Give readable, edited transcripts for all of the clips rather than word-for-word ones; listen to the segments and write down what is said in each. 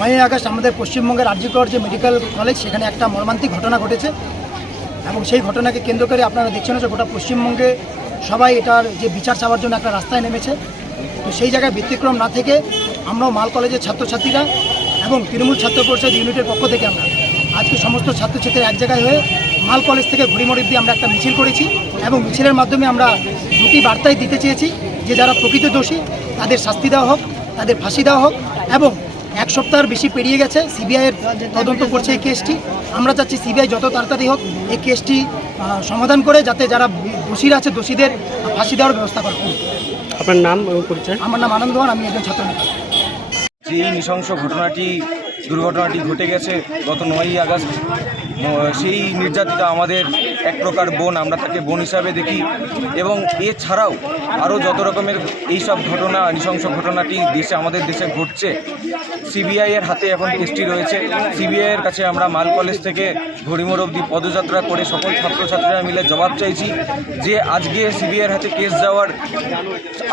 নয় আগস্ট আমাদের পশ্চিমবঙ্গের রাজ্যকর যে মেডিকেল কলেজ সেখানে একটা মর্মান্তিক ঘটনা ঘটেছে এবং সেই ঘটনাকে কেন্দ্র করে আপনারা দেখছেন যে গোটা পশ্চিমবঙ্গে সবাই এটার যে বিচার চাওয়ার জন্য একটা রাস্তায় নেমেছে। তো সেই জায়গায় ব্যতিক্রম না থেকে আমরাও মাল কলেজের ছাত্রছাত্রীরা এবং তৃণমূল ছাত্র পরিষদ ইউনিটের পক্ষ থেকে আমরা আজকে সমস্ত ছাত্রছাত্রীরা এক জায়গায় হয়ে মাল কলেজ থেকে ঘুড়িমড়ি দিয়ে আমরা একটা মিছিল করেছি এবং মিছিলের মাধ্যমে আমরা দুটি বার্তাই দিতে চেয়েছি যে যারা প্রকৃত দোষী তাদের শাস্তি দেওয়া হোক, তাদের ফাঁসি দেওয়া হোক এবং এক সপ্তাহের বেশি পেরিয়ে গেছে, সিবিআইয়ের তদন্ত করছে এই কেসটি। আমরা চাচ্ছি সিবিআই যত তাড়াতাড়ি হোক এই কেসটি সমাধান করে যাতে যারা দোষীরা আছে দোষীদের ফাঁসি দেওয়ার ব্যবস্থা করা হোক। আপনার নাম এবং পরিচয়? আমার নাম আনন্দ, আমি একজন ছাত্রনেতা। যে নৃশংস দুর্ঘটনাটি ঘটে গেছে গত 9ই আগস্ট, সেই নির্যাতিতা আমাদের এক প্রকার বোন, আমরা তাকে বোন হিসাবে দেখি এবং এছাড়াও আরও যত রকমের এইসব ঘটনা নৃশংস ঘটনাটি আমাদের দেশে ঘটছে, সিবিআইয়ের হাতে এখন কেসটি রয়েছে। সিবিআইয়ের কাছে আমরা মাল কলেজ থেকে ঘড়িমোড় অবধি পদযাত্রা করে সকল ছাত্রছাত্রীরা মিলে জবাব চাইছি যে আজকে সিবিআইয়ের হাতে কেস যাওয়ার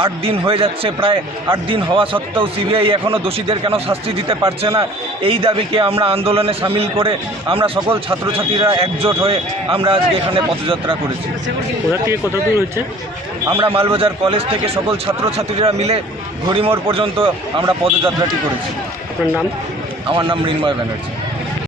8 দিন হয়ে যাচ্ছে, প্রায় 8 দিন হওয়া সত্ত্বেও সিবিআই এখনও দোষীদের কেন শাস্তি দিতে পারছে না। এই দাবিকে আমরা আন্দোলনে সামিল করে আমরা সকল ছাত্রছাত্রীরা একজোট হয়ে আমরা আজকে এখানে পদযাত্রা করেছি। কোথা থেকে কত দূর হয়েছে? আমরা মালবাজার কলেজ থেকে সকল ছাত্রছাত্রীরা মিলে ঘড়িমোড় পর্যন্ত আমরা পদযাত্রাটি করেছি। আপনার নাম? আমার নাম মৃন্ময় ব্যানার্জি।